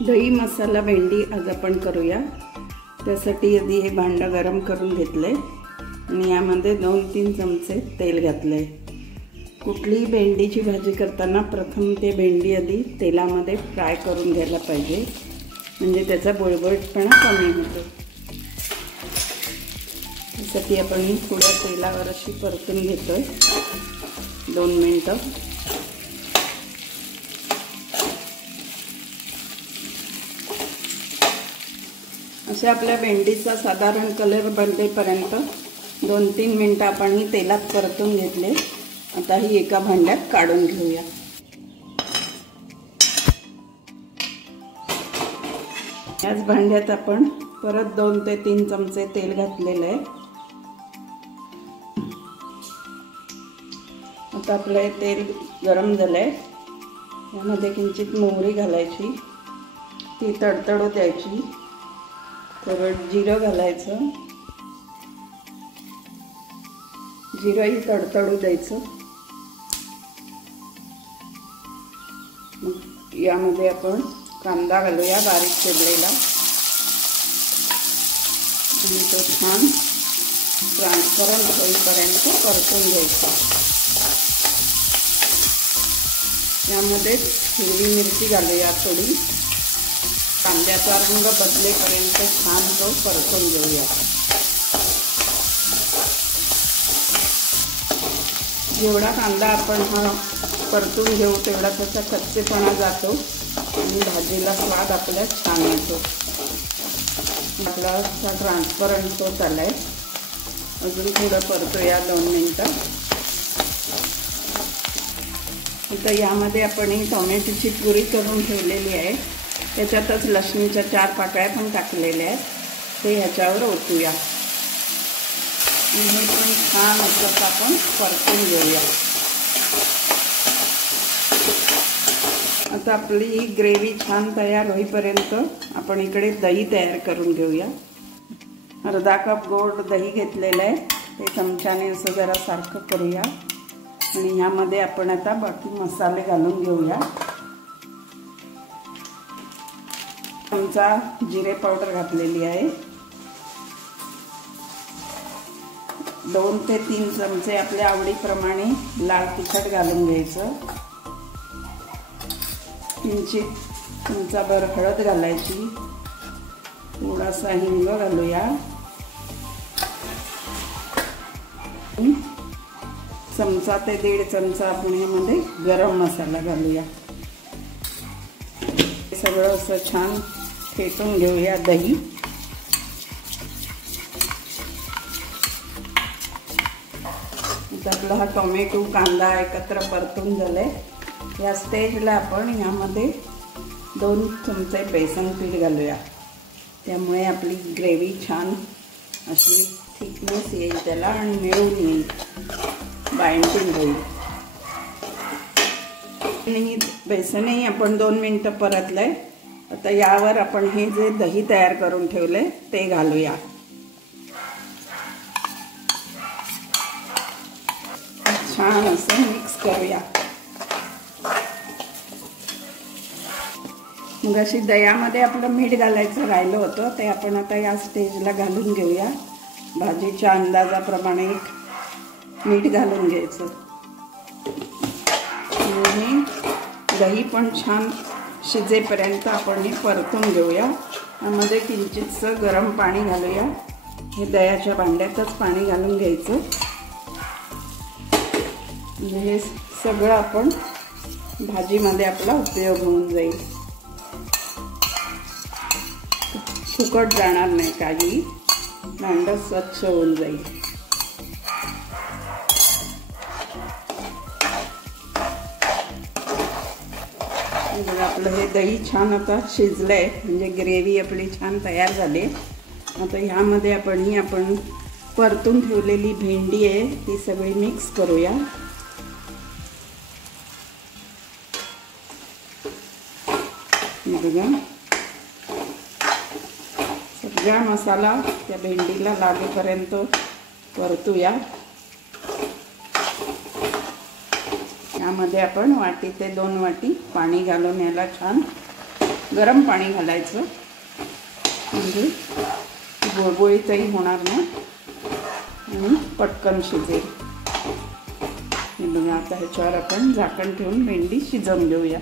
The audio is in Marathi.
दही मसाला भेंडी आज आपण करूया। त्यासाठी आधी हे भांडं गरम करून घेतले आणि यामध्ये 2-3 चमचे तेल घातले। कुठलीही भेंडीची भाजी करताना प्रथम ते भेंडी आधी तेलामध्ये फ्राय करून घ्यायला पाहिजे, म्हणजे त्याचा बुळबुळपणा कमी होतो। त्यासाठी आपण थोड्या तेलावर अशी परतून घेतोय 2 मिनिटं। असे आपल्या भेंडीचा साधारण कलर बदलेपर्यंत 2-3 मिनिटं आपण ही तेलात परतून घेतले। आता ही एका भांड्यात काढून घेऊया। याच भांड्यात आपण परत 2 ते 3 चमचे तेल घातलेले आहे। आता आपले तेल गरम झालंय, यामध्ये किंचित मोहरी घालायची, ती तडतडू द्यायची। थोडं जिरं घालायचं, जिरंही तडतडू द्यायचं। यामध्ये आपण कांदा घालूया बारीक चिरलेला आणि तो छान ट्रान्सपरंट होईपर्यंत परतून घ्यायचा। यामध्ये हिरवी मिरची घालूया थोडी, कांद्याचा रंग बदलेपर्यंत छान तो परतून घेऊया। जेवढा कांदा आपण हा परतून घेऊ तेवढा त्याचा कच्चेपणा जातो आणि भाजीला स्वाद आपल्या छान येतो। आपला ट्रान्सपरंट होत आलाय, अजून थोडं परतूया 2 मिनिटं। इथं यामध्ये आपण ही टोमॅटोची प्युरी करून ठेवलेली आहे, त्याच्यातच लसणीच्या 4 पाकळ्या पण टाकलेल्या आहेत, ते ह्याच्यावर ओतूया आणि हे पण छान असं आपण परतून घेऊया। आता आपली ही ग्रेव्ही छान तयार होईपर्यंत आपण इकडे दही तयार करून घेऊया। अर्धा कप गोड दही घेतलेलं आहे, ते चमच्याने असं जरा सारखं करूया आणि ह्यामध्ये आपण आता बाकी मसाले घालून घेऊया। चमचा जिरे पावडर घातलेली आहे, 2 ते 3 चमचे आपल्या आवडीप्रमाणे लाल तिखट घालून घ्यायचं। किंचित चमचाभर हळद घालायची, थोडासा हिंग घालूया, चमचा ते 1.5 चमचा आपण यामध्ये गरम मसाला घालूया। सगळं असं छान फेटून घेऊया दही। आपला हा टोमॅटो कांदा एकत्र परतून झालाय। या स्टेजला आपण यामध्ये 2 चमचे बेसन पीठ घालूया, त्यामुळे आपली ग्रेव्ही छान अशी थिकनेस येईल त्याला आणि मिळून येईल, बाइंडिंग होईल। आणि बेसनही आपण 2 मिनिटं परतलंय। आता यावर आपण हे जे दही तयार करून ठेवले ते घालूया। छान असं मिक्स करूया। मग अशी दह्यामध्ये आपलं मीठ घालायचं राहिलं होतं, ते आपण आता या स्टेजला घालून घेऊया। भाजीच्या अंदाजाप्रमाणे मीठ घालून घ्यायचं आणि दही पण छान शिजेपर्यंत आपण हे परतून घेऊया। यामध्ये किंचितसं गरम पाणी घालूया, हे दह्याच्या भांड्यातच पाणी घालून घ्यायचं, म्हणजे हे सगळं आपण भाजीमध्ये आपला उपयोग होऊन जाईल, फुकट जाणार नाही काही, भांडं स्वच्छ होऊन जाईल। आपलं हे दही छान आता शिजलंय, म्हणजे ग्रेव्ही आपली छान तयार झाली। आता ह्यामध्ये आपण परतून ठेवलेली भेंडी आहे ती सगळी मिक्स करूया। बघा सगळा मसाला त्या भेंडीला लागेपर्यंत परतूया। यामध्ये आपण वाटी ते 2 वाटी पाणी घालून याला छान गरम पाणी घालायचं, म्हणजे गुळगुळीतही होणार नाही आणि पटकन शिजेल. हे बघा, आता ह्याच्यावर आपण झाकण ठेवून भेंडी शिजवून घेऊया.